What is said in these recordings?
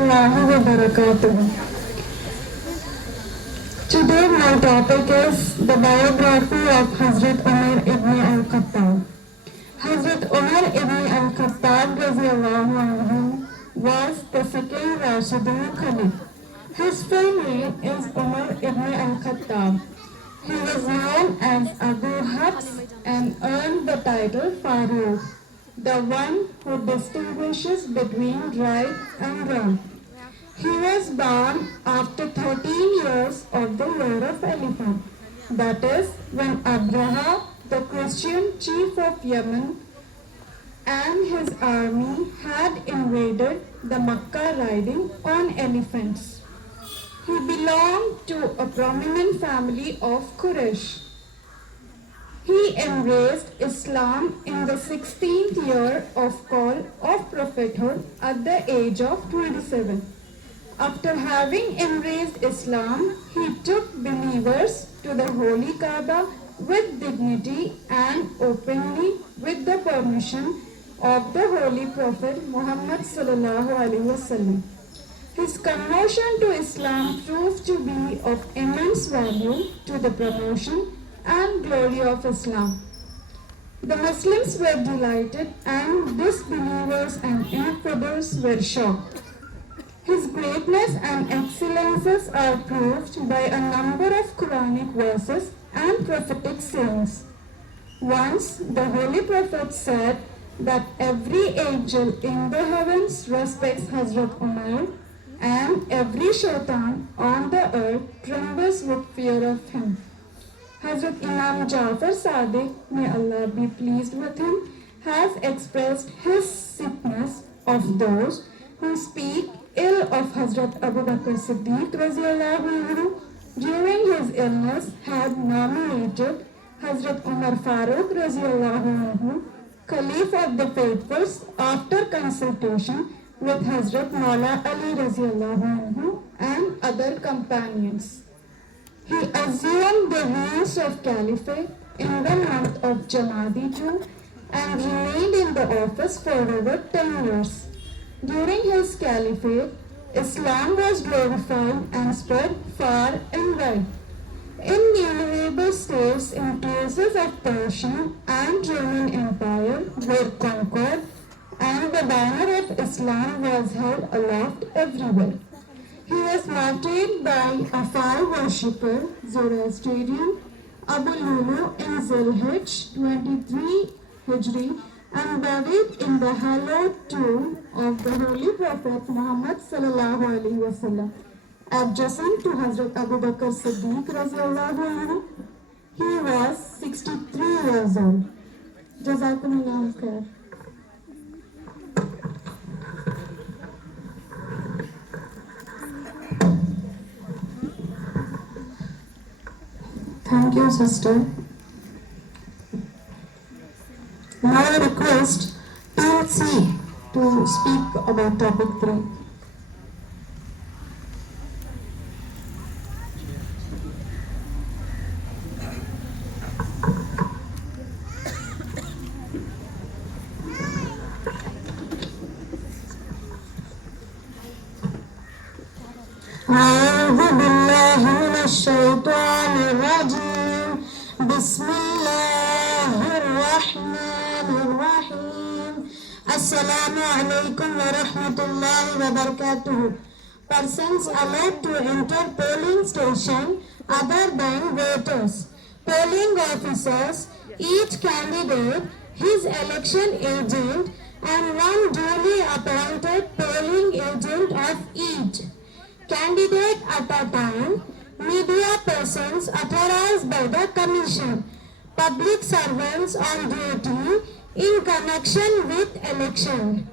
warahmatullahi wabarakatuh. Today my topic is the biography of Hazrat Umar ibn al-Khattab. Hazrat Umar ibn al-Khattab radiyallahu anhu was the second Rashidun Khalif. His full name is Umar ibn al-Khattab. He was known as Abu Hafs and earned the title Farooq, the one who distinguishes between right and wrong. He was born after 13 years of the year of elephant, that is, when Abraha, the Christian chief of Yemen, and his army had invaded the Makkah riding on elephants. He belonged to a prominent family of Quraysh. He embraced Islam in the 16th year of call of prophethood at the age of 27. After having embraced Islam, he took believers to the Holy Kaaba with dignity and openly with the permission of the Holy Prophet Muhammad sallallahu alaihi wasallam. His conversion to Islam proved to be of immense value to the promotion and glory of Islam. The Muslims were delighted and disbelievers and infidels were shocked. His greatness and excellences are proved by a number of Quranic verses and prophetic sayings. Once the Holy Prophet said that every angel in the heavens respects Hazrat Umar and every shaitan on the earth trembles with fear of him. Hazrat Imam Jafar Sadiq, may Allah be pleased with him, has expressed his sickness of those who speak ill of Hazrat Abu Bakr Siddiq radiyallahu anhu during his illness had nominated Hazrat Umar Farooq radiyallahu anhu Caliph of the Faithful after consultation with Hazrat Maula Ali radiyallahu anhu and other companions. He assumed the reins of caliphate in the month of Jamadi II and remained in the office for over 10 years. During his caliphate, Islam was glorified and spread far and wide. Innumerable states in places of Persian and Roman Empire were conquered, and the banner of Islam was held aloft everywhere. He was martyred by a foul worshipper, Zoroastrian, Abu Lulu in Zilhijj 23 Hijri, and buried in the hallowed tomb of the Holy Prophet Muhammad sallallahu alaihi wasallam, adjacent to Hazrat Abu Bakr Siddiq radiyallahu anhu. He was 63 years old. Jazakumullahu khair. Thank you, sister. Now I request Team C to speak about topic 3. أعوذ بالله من الشيطان الرجيم بسم الله الرحمن الرحيم Assalamu alaikum wa rahmatullahi wa barakatuh. Persons allowed to enter polling station other than voters, polling officers, each candidate, his election agent and one duly appointed polling agent of each candidate at a time, media persons authorized by the Commission, public servants on duty in connection with election,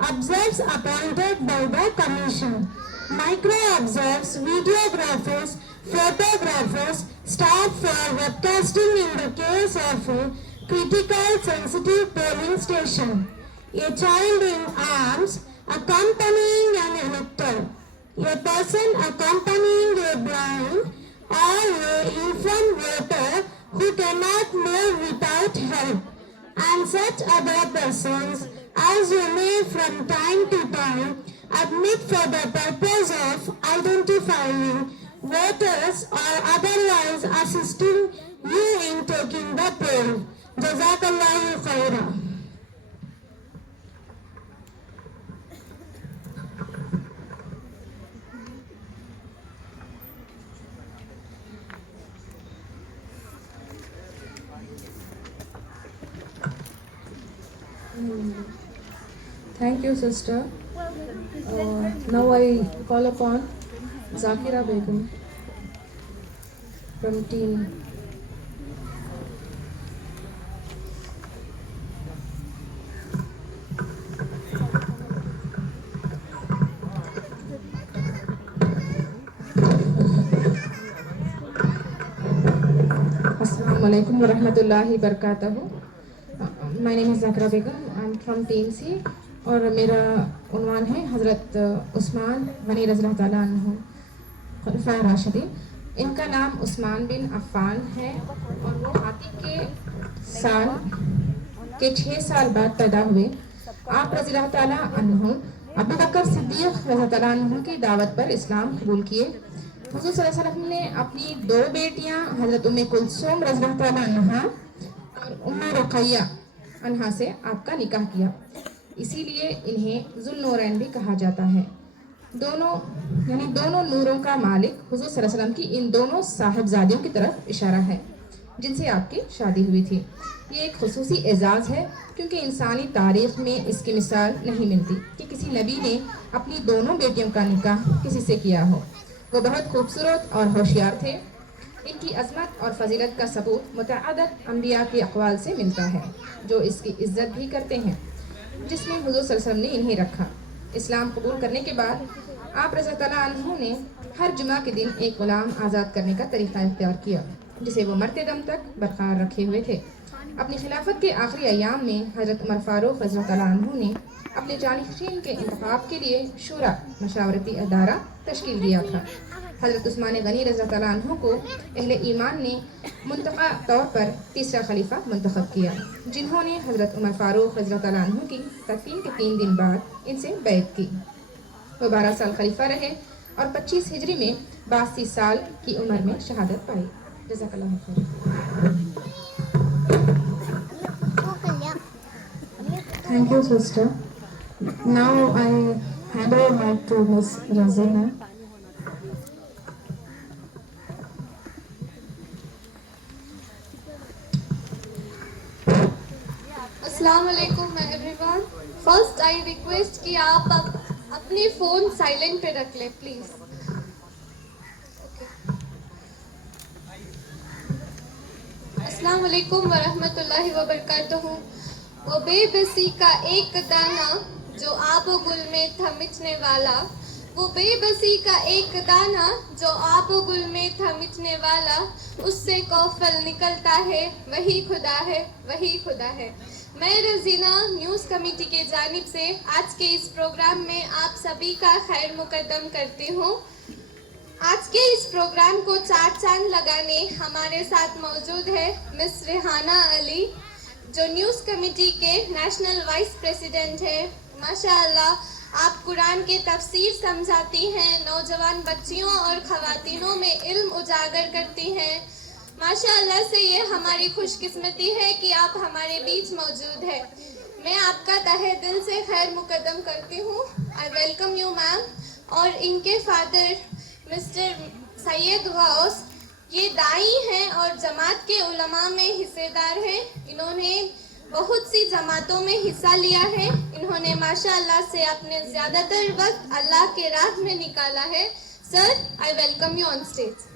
observers appointed by the Commission, micro-observers, videographers, photographers, staff for webcasting in the case of a critical sensitive polling station, a child in arms accompanying an elector, a person accompanying a blind or an infirm voter who cannot move without help, and such other persons as you may from time to time admit for the purpose of identifying voters or otherwise assisting you in taking the poll. Jazakallahu khaira. Thank you, sister. Now I call upon Zakira Begum from team. Assalamu alaikum wa rahmatullahi wa barakatuhu. My name is Zakira Begum. I'm from Team C اور میرا عنوان ہے حضرت عثمان غنی رضی اللہ تعالیٰ عنہ خلفائے راشدین. ان کا نام عثمان بن عفان ہے اور وہ عتیق کے سال کے 6 سال بعد پیدا ہوئے. آپ رضی اللہ تعالیٰ عنہ ابو بکر صدیق رضی اللہ تعالیٰ عنہ کی دعوت پر اسلام قبول کیے. حضور صلی اللہ علیہ وسلم نے اپنی 2 بیٹیاں حضرت ام کلثوم رضی اللہ تعالیٰ عنہ اور ام رقیہ عنہا سے آپ کا نکاح کیا. اسی لیے انہیں ذوالنورین بھی کہا جاتا ہے. دونوں نوروں کا مالک حضور صلی اللہ علیہ وسلم کی ان دونوں صاحبزادیوں کی طرف اشارہ ہے جن سے آپ کی شادی ہوئی تھی. یہ ایک خصوصی اعزاز ہے کیونکہ انسانی تاریخ میں اس کی مثال نہیں ملتی کہ کسی نبی نے اپنی دونوں بیٹیوں کا نکاح کسی سے کیا ہو. وہ بہت خوبصورت اور ہوشیار تھے. ان کی عظمت اور فضیلت کا ثبوت متعدد انبیاء کے اقوال سے ملتا ہے جو اس کی عزت بھی کرتے ہیں جس میں حضور صلی اللہ علیہ وسلم نے انہیں رکھا. اسلام قبول کرنے کے بعد آپ رضی اللہ عنہ نے ہر جمعہ کے دن ایک غلام آزاد کرنے کا طریقہ اختیار کیا جسے وہ مرتے دم تک برقرار رکھے ہوئے تھے. اپنی خلافت کے آخری ایام میں حضرت عمر فاروق رضی اللہ عنہ نے اپنے جانشین کے انتخاب کے لیے شورا مشاورتی ادارہ تشکیل دیا تھا. حضرت عثمان غنی رضی اللہ عنہ کو اہل ایمان نے منتخب طور پر تیسرا خلیفہ منتخب کیا جنہوں نے حضرت عمر فاروق رضی اللہ عنہ کی تدفین کے 3 دن بعد ان سے بیعت کی. وہ 12 سال خلیفہ رہے اور 25 ہجری میں 82 سال کی عمر میں شہادت پائی. جزاک اللہ خیر. Thank you, sister. Now I hand over mic to Miss Razina. السلام علیکم every one. First I request کہ آپ اپنے فون سائلنٹ پہ رکھ لیں پلیز. السلام علیکم ورحمۃ اللہ وبرکاتہ. وہ بے بسی کا ایک دانہ جو آب و گل میں تھا مٹنے والا، وہ بے بسی کا ایک دانہ جو آب و گل میں تھا مٹنے والا، اس سے کوفل نکلتا ہے وہی خدا ہے وہی خدا ہے. میں رزینہ نیوز کمیٹی کے جانب سے آج کے اس پروگرام میں آپ سبھی کا خیر مقدم کرتی ہوں. آج کے اس پروگرام کو 4 چاند لگانے ہمارے ساتھ موجود ہے مس ریحانہ علی جو نیوز کمیٹی کے نیشنل وائس پریزیڈنٹ ہے. ماشاءاللہ آپ قرآن کے تفسیر سمجھاتی ہیں، نوجوان بچیوں اور خواتینوں میں علم اجاگر کرتی ہیں. ماشاءاللہ سے یہ ہماری خوش قسمتی ہے کہ آپ ہمارے بیچ موجود ہیں. میں آپ کا تہہ دل سے خیر مقدم کرتی ہوں. آئی ویلکم یو میم. اور ان کے فادر مسٹر سید غوث یہ داعی ہیں اور جماعت کے علماء میں حصے دار ہیں. انہوں نے بہت سی جماعتوں میں حصہ لیا ہے. انہوں نے ماشاءاللہ سے اپنے زیادہ تر وقت اللہ کے راہ میں نکالا ہے. Sir I welcome you on stage.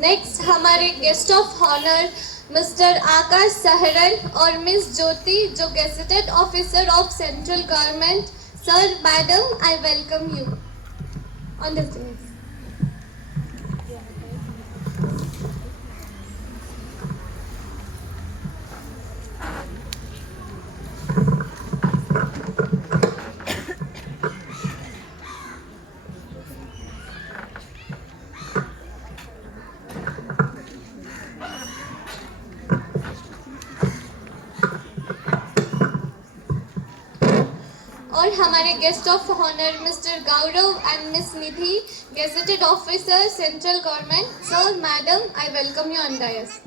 Next हमारे guest of honour mister Akash Saharan और मिस ज्योति जो gazetted officer of central government. Sir, madam, I welcome you on the stage. और हमारे guest of honour mister Gaurav and miss Nidhi gazetted officer central government. Sir, madam, I welcome you on dais.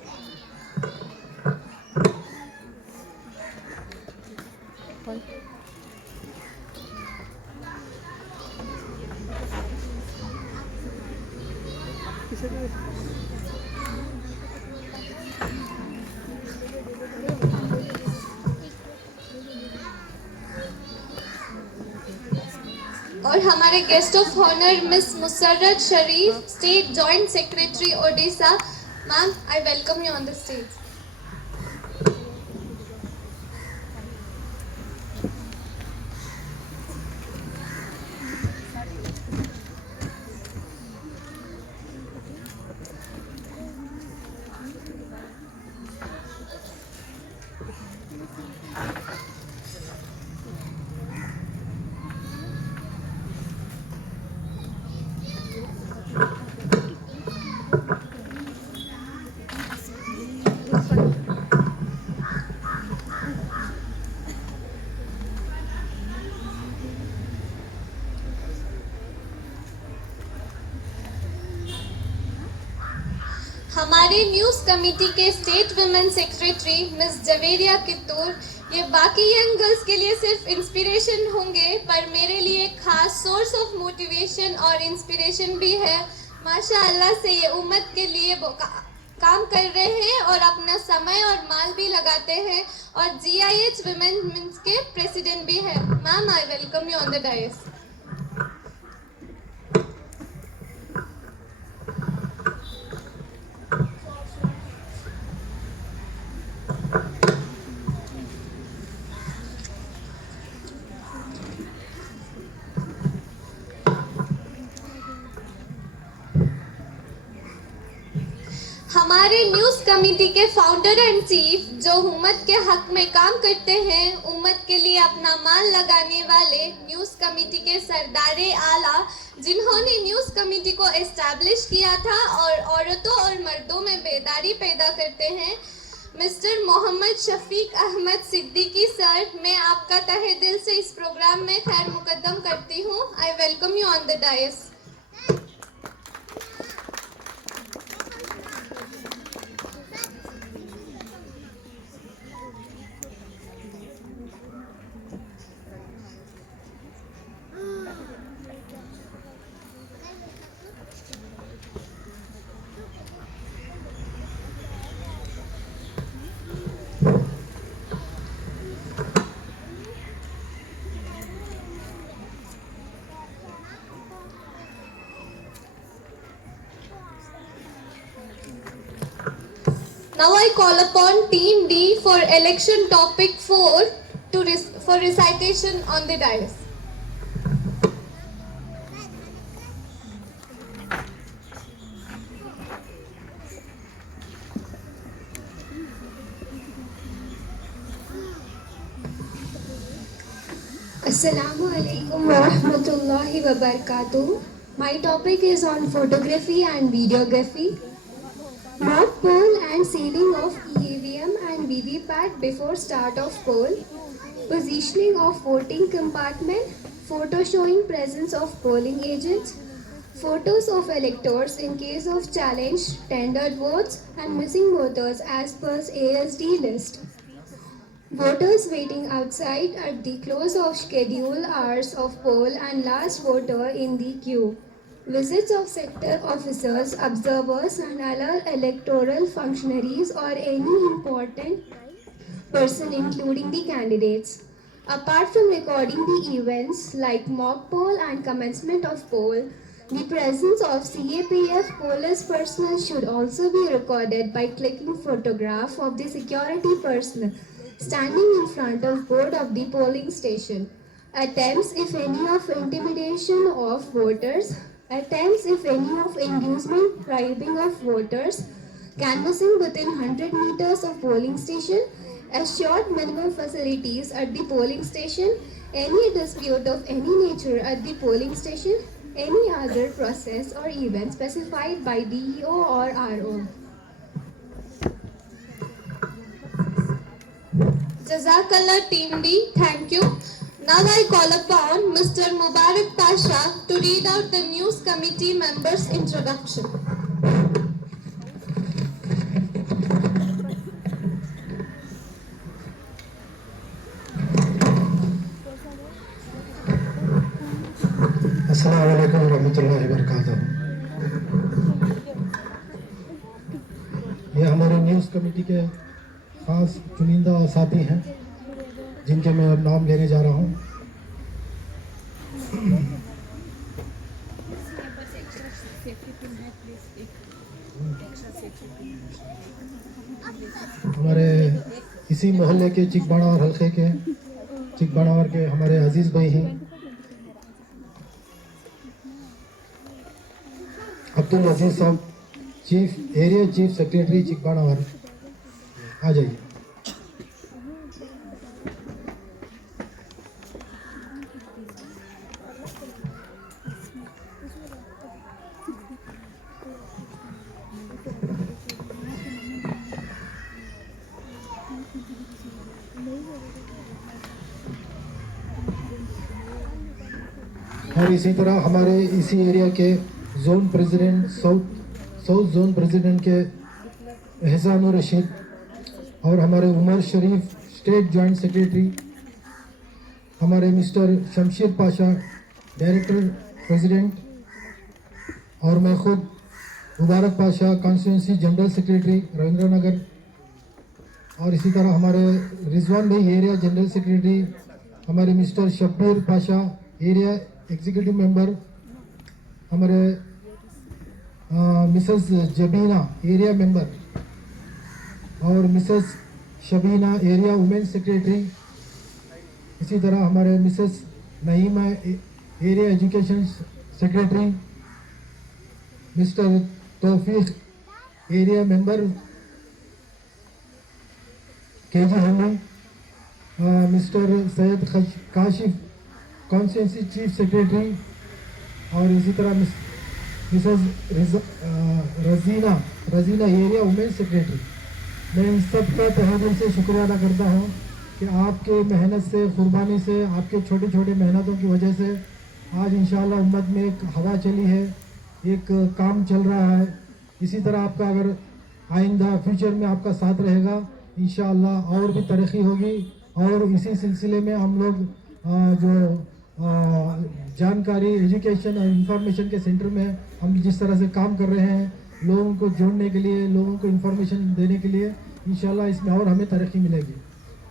और हमारे guest of honour miss Musarrat Sharif state joint secretary Odisha. Ma'am, I welcome you on the stage. हमारे news committee के state women secretary miss Javeria Kittur. ये बाकी young girls के लिए सिर्फ inspiration होंगे, पर मेरे लिए खास सोर्स ऑफ मोटिवेशन और इंस्पिरेशन भी है. माशाअल्लाह से ये उम्मत के लिए काम कर रहे हैं और अपना समय और माल भी लगाते हैं, और GIH वुमेन के प्रेसिडेंट भी है. Ma'am, I welcome you on the dais. हमारे न्यूज़ कमेटी के फाउंडर एंड चीफ जो उम्मत के हक में काम करते हैं, उम्मत के लिए अपना माल लगाने वाले न्यूज़ कमेटी के सरदारे आला जिन्होंने न्यूज़ कमेटी को एस्टैब्लिश किया था और औरतों और मर्दों में बेदारी पैदा करते हैं, मिस्टर मोहम्मद शफीक अहमद सिद्दीकी सर. मैं आपका तहे दिल से इस प्रोग्राम में खैर मुकद्दम करती हूँ. I welcome you on the dais. Now I call upon Team D for election topic 4 for recitation on the dais. Assalamu alaikum wa rahmatullahi wa barakatuh. My topic is on photography and videography. Mock poll and sealing of EVM and VVPAT before start of poll. Positioning of voting compartment. Photo showing presence of polling agents. Photos of electors in case of challenge, tendered votes and missing voters as per ASD list. Voters waiting outside at the close of scheduled hours of poll and last voter in the queue. Visits of sector officers, observers and other electoral functionaries or any important person including the candidates. Apart from recording the events like mock poll and commencement of poll, The presence of CAPF police personnel should also be recorded by clicking photograph of the security personnel standing in front of board of the polling station. Attempts, if any, of intimidation of voters, attempts, if any, of inducement, bribing of voters, canvassing within 100 meters of polling station, assured minimum facilities at the polling station, any dispute of any nature at the polling station, any other process or event specified by DEO or RO. Jazakallah Team D, thank you. Now I call upon Mr. Mubarak Pasha to read out the News Committee members' introduction. अस्सलाम वालेकुम रहमतुल्लाहि वबरकातुहू। ये हमारे news committee के ख़ास चुनिंदा साथी हैं जिनके मैं अब नाम लेने जा रहा हूँ। हमारे इसी मोहल्ले के चिकबाड़ा हल्के के चिकबाड़ावर के हमारे अजीज़ भाई हैं Abdul Aziz sahab, area chief secretary Chikbadavar, आ जाइए। और इसी तरह हमारे इसी एरिया के zone president south zone president के एहसानुर रशीद और हमारे Umar Sharif state joint secretary, हमारे mister Shamsheer Pasha director president, और मैं खुद Mubarak Pasha constituency general secretary Ravindra Nagar, और इसी तरह हमारे Rizwan bhai area general secretary, हमारे mister Shabbir Pasha area executive member, हमारे मिसेस जबीना एरिया मेंबर और Mrs Shabina area women secretary, इसी तरह हमारे मिसेस नईमा एरिया एजुकेशन सेक्रेटरी, मिस्टर तौफीक एरिया मेंबर केजी हमी, mister Syed Kashif constituency chief secretary, और इसी तरह मिसेस रजीना एरिया वुमेन सेक्रेटरी। मैं इन सब का तहे दिल से शुक्रिया अदा करता हूँ कि आपके मेहनत से, कुर्बानी से, आपके छोटे छोटे मेहनतों की वजह से आज इंशाअल्लाह उम्मत में एक हवा चली है, एक काम चल रहा है। इसी तरह आपका अगर आइंदा फ्यूचर में आपका साथ रहेगा इंशाअल्लाह और भी तरक्की होगी। और इसी सिलसिले में हम लोग जो जानकारी, एजुकेशन और इंफॉर्मेशन के सेंटर में हम जिस तरह से काम कर रहे हैं, लोगों को जोड़ने के लिए, लोगों को इंफॉर्मेशन देने के लिए, इंशाल्लाह इसमें और हमें तरक्की मिलेगी।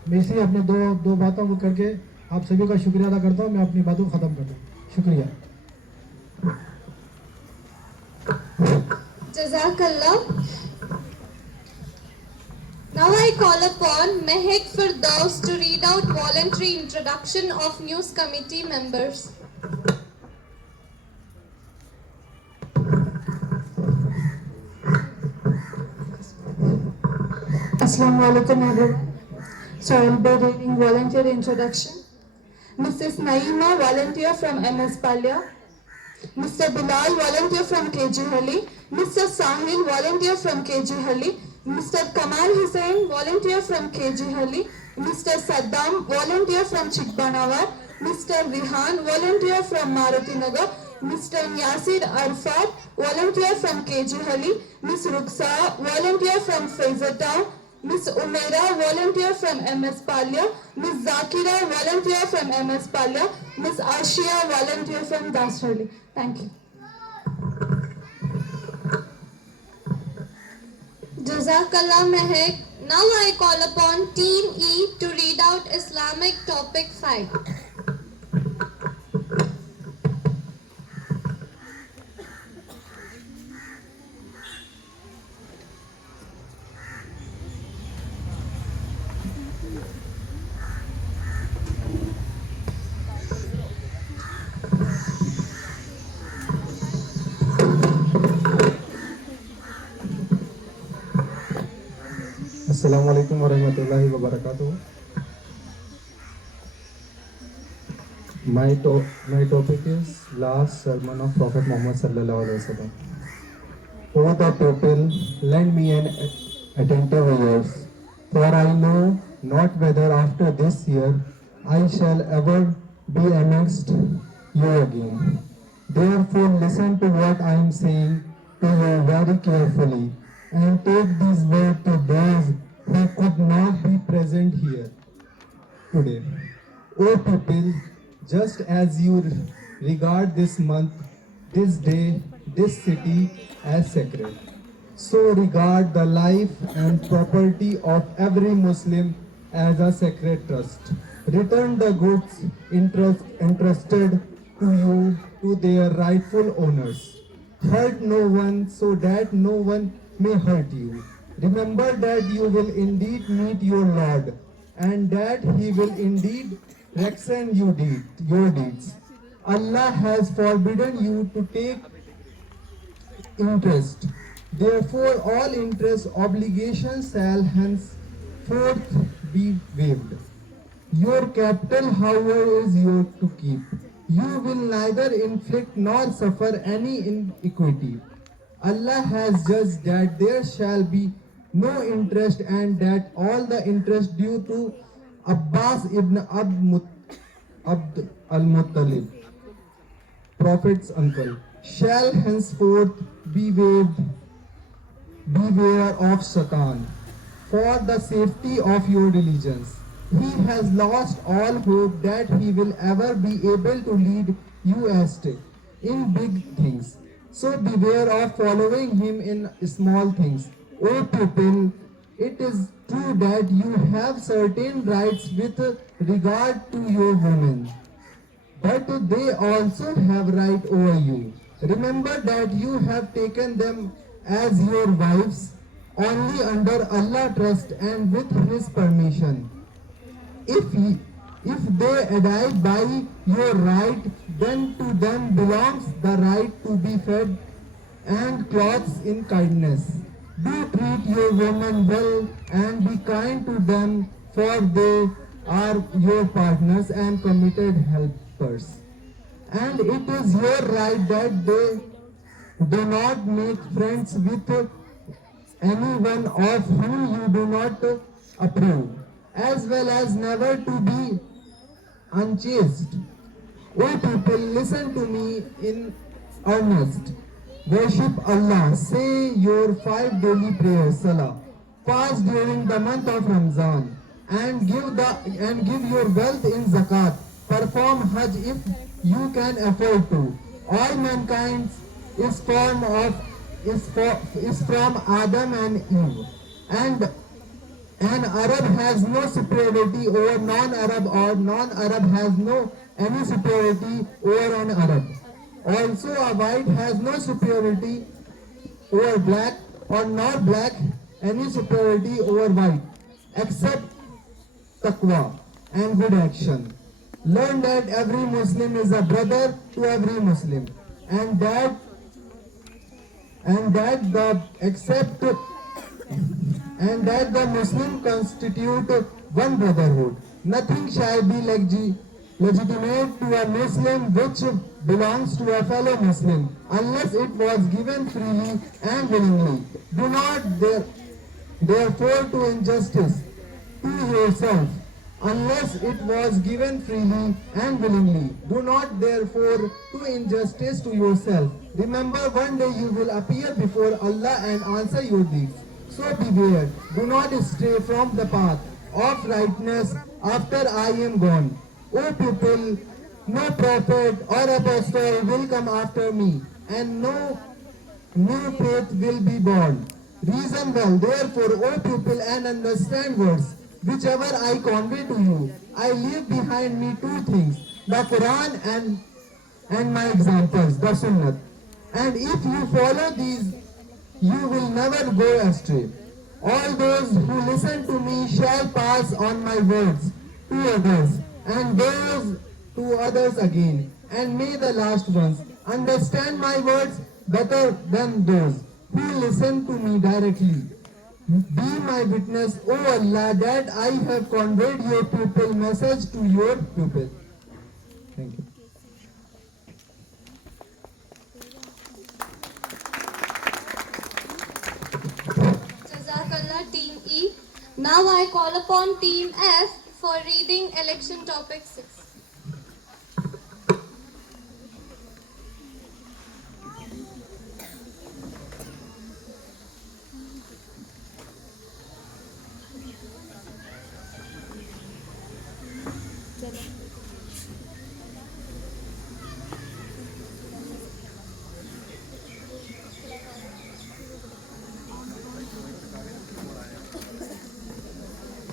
मैं इसी अपने दो बातों को करके आप सभी का शुक्रिया अदा करता हूँ। मैं अपनी बातों को ख़त्म करता हूँ। शुक्रिया। Jazakallah. Now I call upon Mehek Firdaus to read out voluntary introduction of News Committee members. Assalamu alaikum everyone. So I'll be reading volunteer introduction. Mrs. Naima, volunteer from MS Palya. Mr. Bilal, volunteer from KG Halli. Mr. Sahil, volunteer from KG Halli. Mr. Kamal Hussain, volunteer from KG Halli. Mr. Saddam, volunteer from Chikbanawar. Mr. Rihan, volunteer from Maruti Nagar. Mr. Yasir Arfat, volunteer from KG Halli. Ms. Ruksa, volunteer from Fraser Town. Ms. Umaira, volunteer from MS Palya. Ms. Zakira, volunteer from MS Palya. Ms. Ashia, volunteer from Dasrali. Thank you. Jazakallah Mehek. Now I call upon Team E to read out Islamic topic 5. Assalamu alaikum wa rahmatullahi wa barakatuh. My topic is last sermon of Prophet Muhammad sallallahu alaihi wasallam. O the people, lend me an attentive ears, for I know not whether after this year I shall ever be amongst you again. Therefore listen to what I am saying to you very carefully, and take these words to those who could not be present here today. O people, just as you regard this month, this day, this city as sacred, so regard the life and property of every Muslim as a sacred trust. Return the goods entrusted to you to their rightful owners. Hurt no one so that no one may hurt you. Remember that you will indeed meet your Lord, and that He will indeed recompense your deeds. Allah has forbidden you to take interest. Therefore, all interest obligations shall henceforth be waived. Your capital, however, is yours to keep. You will neither inflict nor suffer any inequity. Allah has judged that there shall be no interest, and that all the interest due to Abbas ibn Abd al-Muttalib, Prophet's uncle, shall henceforth be waived. Beware of Satan, for the safety of your religions. He has lost all hope that he will ever be able to lead you astray in big things. So beware of following him in small things. O people, it is true that you have certain rights with regard to your women, but they also have right over you. Remember that you have taken them as your wives only under Allah's trust and with His permission. If they abide by your right, then to them belongs the right to be fed and clothed in kindness. Do treat your women well and be kind to them, for they are your partners and committed helpers. And it is your right that they do not make friends with anyone of whom you do not approve, as well as never to be unchaste. O people, listen to me in earnest. Worship Allah, say your 5 daily prayers, Salah, fast during the month of Ramzan, and give your wealth in zakat. Perform Hajj if you can afford to. All mankind is from Adam and Eve, and an Arab has no superiority over non-Arab, or non-Arab has no any superiority over an Arab. Also, a white has no superiority over black, or not black any superiority over white, except taqwa and good action. Learn that every Muslim is a brother to every Muslim, and that the Muslim constitute one brotherhood. Nothing shall be legitimate to a Muslim which belongs to a fellow Muslim, unless it was given freely and willingly. Do not therefore do injustice to yourself, unless it was given freely and willingly. Do not therefore do injustice to yourself. Remember, one day you will appear before Allah and answer your deeds. So beware, do not stray from the path of rightness after I am gone. O people, no prophet or apostle will come after me, and no new faith will be born. Reason well, therefore, O people, and understand words whichever I convey to you. I leave behind me 2 things, the Quran and my examples, the Sunnah. And if you follow these, you will never go astray. All those who listen to me shall pass on my words to others, and those to others again. And may the last ones understand my words better than those who listen to me directly. Be my witness, O Allah, that I have conveyed your pupil message to your pupil. Thank you. Jazakallah, Team E. Now I call upon Team F for reading election topic 6.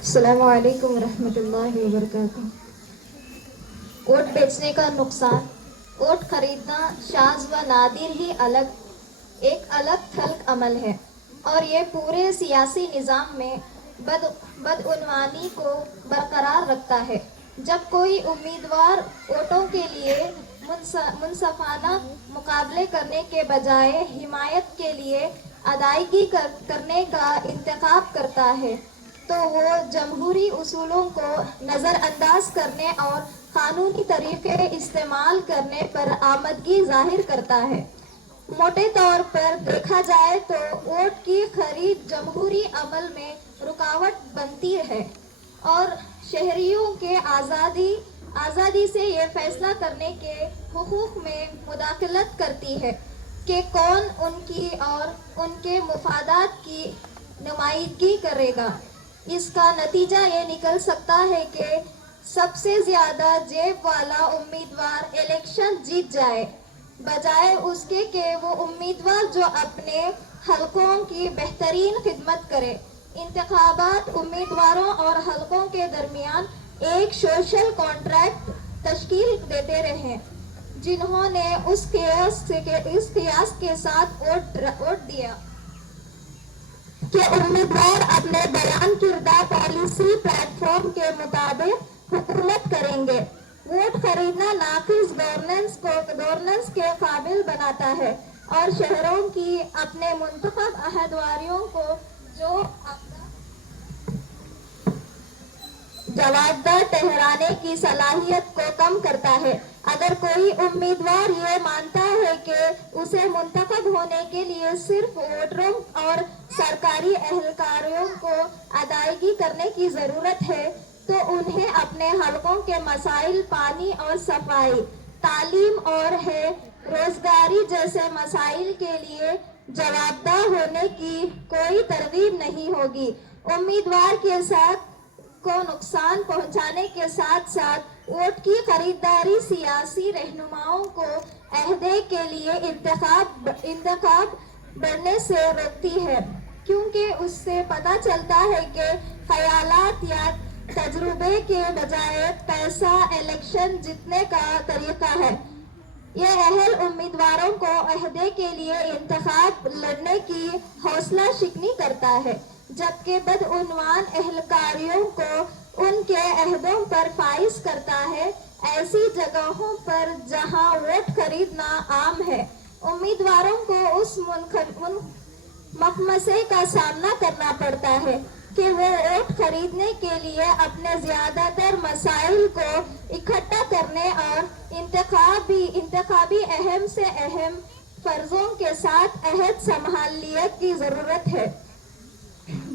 السلام علیکم ورحمۃ اللہ وبرکاتہ۔ Vote بیچنے کا نقصان۔ Vote خریدنا شاذ و نادر ہی ایک الگ تھلگ عمل ہے اور یہ پورے سیاسی نظام میں بدعنوانی کو برقرار رکھتا ہے۔ جب کوئی امیدوار ووٹوں کے لیے منصفانہ مقابلے کرنے کے بجائے حمایت کے لیے ادائیگی کرنے کا انتخاب کرتا ہے تو وہ جمہوری اصولوں کو نظر انداز کرنے اور قانونی طریقے استعمال کرنے پر آمادگی ظاہر کرتا ہے۔ موٹے طور پر دیکھا جائے تو ووٹ کی خرید جمہوری عمل میں رکاوٹ بنتی ہے اور شہریوں کے آزادی سے یہ فیصلہ کرنے کے حقوق میں مداخلت کرتی ہے کہ کون ان کی اور ان کے مفادات کی نمائندگی کرے گا۔ اس کا نتیجہ یہ نکل سکتا ہے کہ سب سے زیادہ جیب والا امیدوار الیکشن جیت جائے، بجائے اس کے کہ وہ امیدوار جو اپنے حلقوں کی بہترین خدمت کرے۔ انتخابات امیدواروں اور حلقوں کے درمیان ایک سوشل کانٹریکٹ تشکیل دیتے رہے جنہوں نے اس قیاس کے ساتھ ووٹ دیا کہ امیدوار اپنے بیان کردہ پالیسی پلیٹ فارم کے مطابق حکومت کریں گے۔ ووٹ خریدنا ناقص گورننس کے قابل بناتا ہے اور شہروں کی اپنے منتخب عہدیداروں کو جو جوابدہ ٹھہرانے کی صلاحیت کو کم کرتا ہے۔ اگر کوئی امیدوار یہ مانتا ہے کہ اسے منتخب ہونے کے لیے صرف ووٹروں اور سرکاری اہلکاروں کو ادائیگی کرنے کی ضرورت ہے تو انہیں اپنے حلقوں کے مسائل، پانی اور صفائی، تعلیم اور روزگاری جیسے مسائل کے لیے جوابدہ ہونے کی کوئی ترغیب نہیں ہوگی۔ امیدوار کے ساتھ کو نقصان پہنچانے کے ساتھ ساتھ ووٹ کی خریداری سیاسی رہنماؤں کو عہدے کے لیے انتخاب بڑھنے سے روکتی ہے، کیونکہ اس سے پتہ چلتا ہے کہ خیالات یا تجربے کے بجائے پیسہ الیکشن جیتنے کا طریقہ ہے۔ یہ اہل امیدواروں کو عہدے کے لیے انتخاب لڑنے کی حوصلہ شکنی کرتا ہے، جبکہ بدعنوان اہلکاریوں کو ان کے عہدوں پر فائز کرتا ہے۔ ایسی جگہوں پر جہاں ووٹ خریدنا عام ہے، امیدواروں کو اس مخمصے کا سامنا کرنا پڑتا ہے کہ وہ ووٹ خریدنے کے لیے اپنے زیادہ تر مسائل کو اکٹھا کرنے اور انتخابی اہم سے اہم فرضوں کے ساتھ عہد سنبھالنے کی ضرورت ہے۔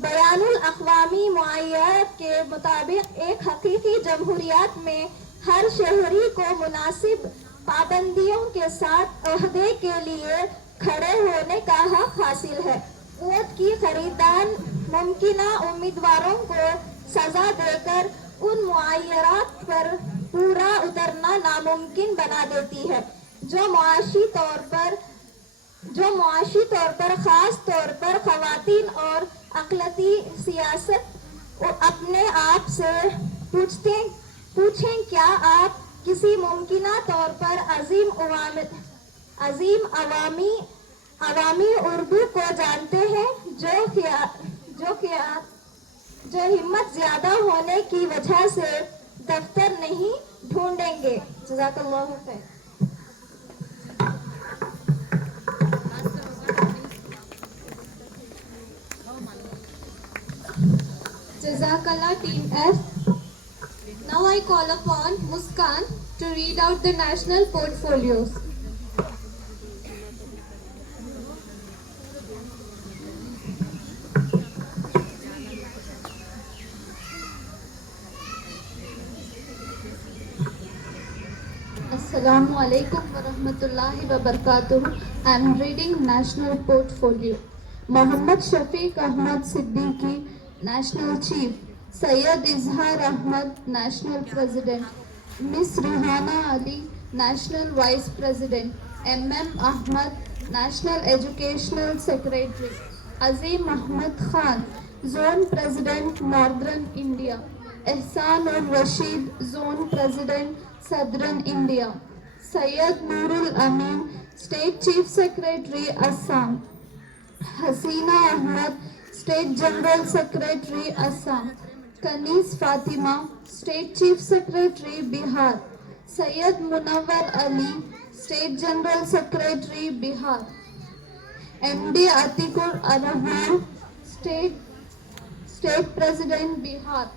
بین الاقوامی معیارات کے مطابق ایک حقیقی جمہوریت میں ہر شہری کو مناسب پابندیوں کے ساتھ عہدے کے لیے کھڑے ہونے کا حق حاصل ہے۔ ووٹ کی خریدار ممکنہ امیدواروں کو سزا دے کر ان معیارات پر پورا اترنا ناممکن بنا دیتی ہے جو معاشی طور پر خاص طور پر خواتین اور اقلیتی سیاست اپنے آپ سے پوچھیں کیا آپ کسی ممکنہ طور پر عظیم عوامی اردو کو جانتے ہیں جو ہمت زیادہ ہونے کی وجہ سے دفتر نہیں ڈھونڈیں گے۔ جزاک اللہ خیر۔ Jazakallah Team F. Now I call upon Muskan to read out the national portfolios. Assalamu alaikum wa rahmatullahi wa barakatuh. I am reading National Portfolio. Muhammad Shafiq Ahmad Siddiqui, National Chief. Sayyid Izhar Ahmad, National President. Miss Rihana Ali, National Vice President. M.M. Ahmad, National Educational Secretary. Azim Ahmad Khan, Zone President, Northern India. Ehsan ul Rashid, Zone President, Southern India. Syed Nurul Amin, State Chief Secretary, Assam. Hasina Ahmad, State General Secretary, Assam. Kanis Fatima, State Chief Secretary, Bihar. Syed Munawar Ali, State General Secretary, Bihar. MD Atikur Arrahman, State President, Bihar.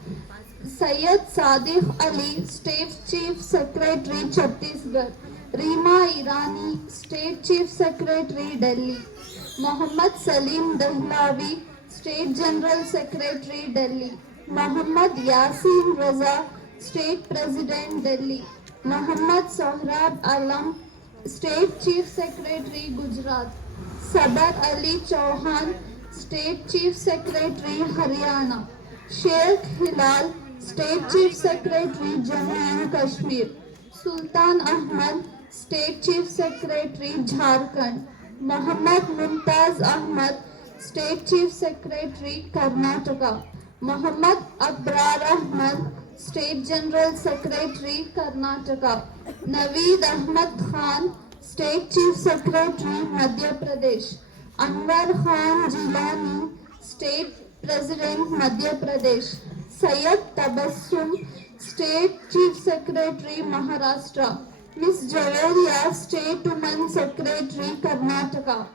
Syed Sadiq Ali, State Chief Secretary, Chhattisgarh. Reema Irani, State Chief Secretary, Delhi. Muhammad Salim Dahlawi, State General Secretary, Delhi. Muhammad Yasin Raza, State President, Delhi. Muhammad Sohrab Alam, State Chief Secretary, Gujarat. Sadar Ali Chauhan, State Chief Secretary, Haryana. Sheikh Hilal, State Chief Secretary, Jammu and Kashmir. Sultan Ahmad, State Chief Secretary, Jharkhand. Muhammad Mumtaz Ahmad, State Chief Secretary, Karnataka. Muhammad Abrar Ahmad, State General Secretary, Karnataka. Naveed Ahmad Khan, State Chief Secretary, Madhya Pradesh. Anwar Khan Jilani, State President, Madhya Pradesh. Syed Tabassum, State Chief Secretary, Maharashtra. Miss Javeria, State Women Secretary, Karnataka.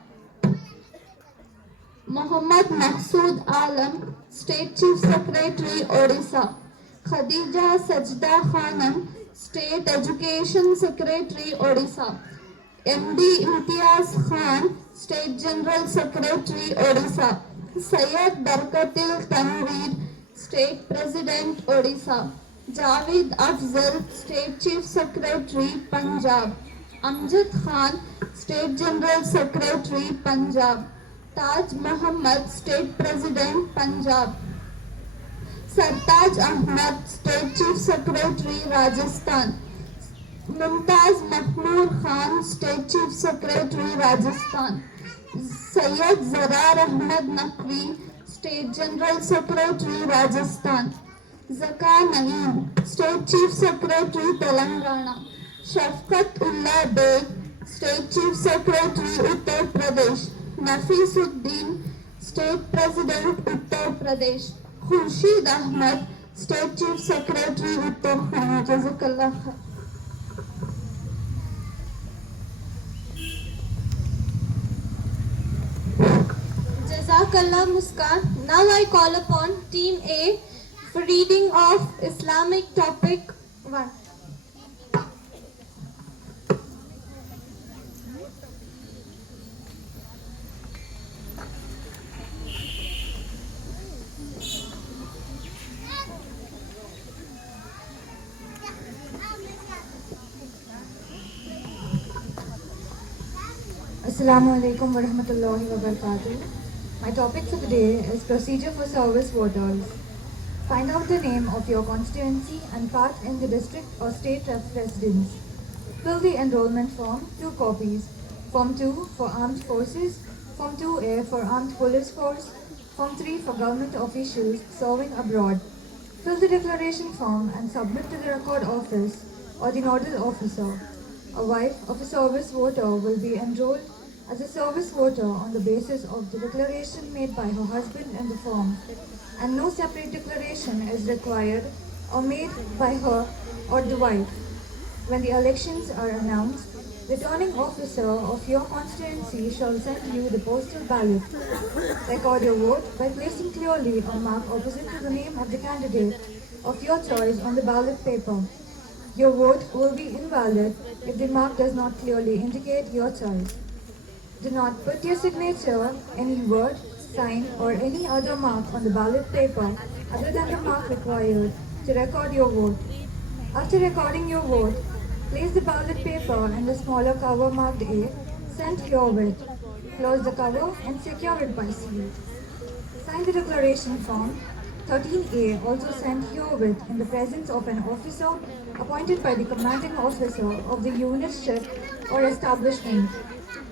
Muhammad Mahsood Alam, State Chief Secretary, Odisha. Khadija Sajda Khanam, State Education Secretary, Odisha. MD Imtiaz Khan, State General Secretary, Odisha. Syed Barkatil Tanveer, State President, Odisha. Javed Afzal, State Chief Secretary, Punjab. Amjad Khan, State General Secretary, Punjab. Taj Muhammad, State President, Punjab. Sartaj Ahmad, State Chief Secretary, Rajasthan. Mumtaz Mahmood Khan, State Chief Secretary, Rajasthan. Syed Zarar Ahmad Naqvi, State General Secretary, Rajasthan. Zaka Naeem, State Chief Secretary, Telangana. Shafqat Ullah Beg, State Chief Secretary, Uttar Pradesh. Nafisuddin, State President, Uttar Pradesh. Khurshid Ahmad, State Chief Secretary, Uttarakhand. Jazakallah khair. Jazakallah Muskan. Now I call upon Team A for reading of Islamic topic 1. Assalamu alaikum wa rahmatullahi wa barakatuh. My topic for the day is procedure for service voters. Find out the name of your constituency and part in the district or state residence. Fill the enrollment form, 2 copies. Form 2 for armed forces, Form 2A for armed police force, Form 3 for government officials serving abroad. Fill the declaration form and submit to the record office or the nodal officer. A wife of a service voter will be enrolled as a service voter on the basis of the declaration made by her husband in the form, and no separate declaration is required or made by her or the wife. When the elections are announced, Returning officer of your constituency shall send you the postal ballot. Record your vote by placing clearly a mark opposite to the name of the candidate of your choice on the ballot paper. Your vote will be invalid if the mark does not clearly indicate your choice. Do not put your signature, any word, sign, or any other mark on the ballot paper other than the mark required to record your vote. After recording your vote, place the ballot paper in the smaller cover marked A, sent herewith. Close the cover and secure it by seal. Sign the declaration form 13A, also sent herewith in the presence of an officer appointed by the commanding officer of the unit, ship, or establishment.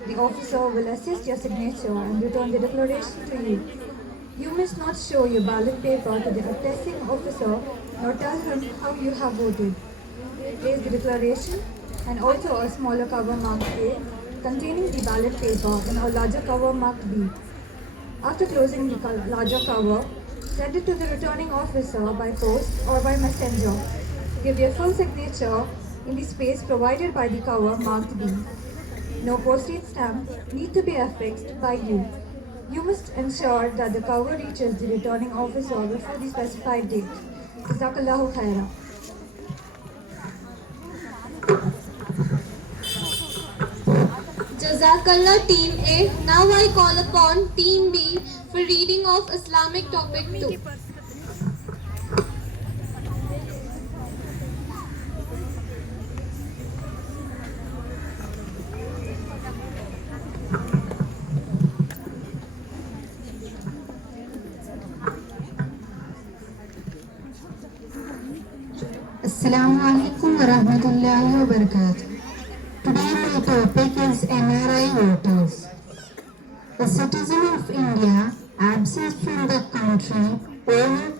The officer will assist your signature and return the declaration to you. You must not show your ballot paper to the attesting officer nor tell him how you have voted. Place the declaration and also a smaller cover marked A containing the ballot paper in a larger cover marked B. After closing the larger cover, send it to the returning officer by post or by messenger. Give your full signature in the space provided by the cover marked B. No postage stamp need to be affixed by you. You must ensure that the cover reaches the returning officer before the specified date. Jazakallahu khaira. Jazakallah Team A. Now I call upon Team B for reading of Islamic topic 2. Assalamu alaikum wa rahmatullahi wa barakatuh. Today my topic is NRI voters. A citizen of India absent from the country owing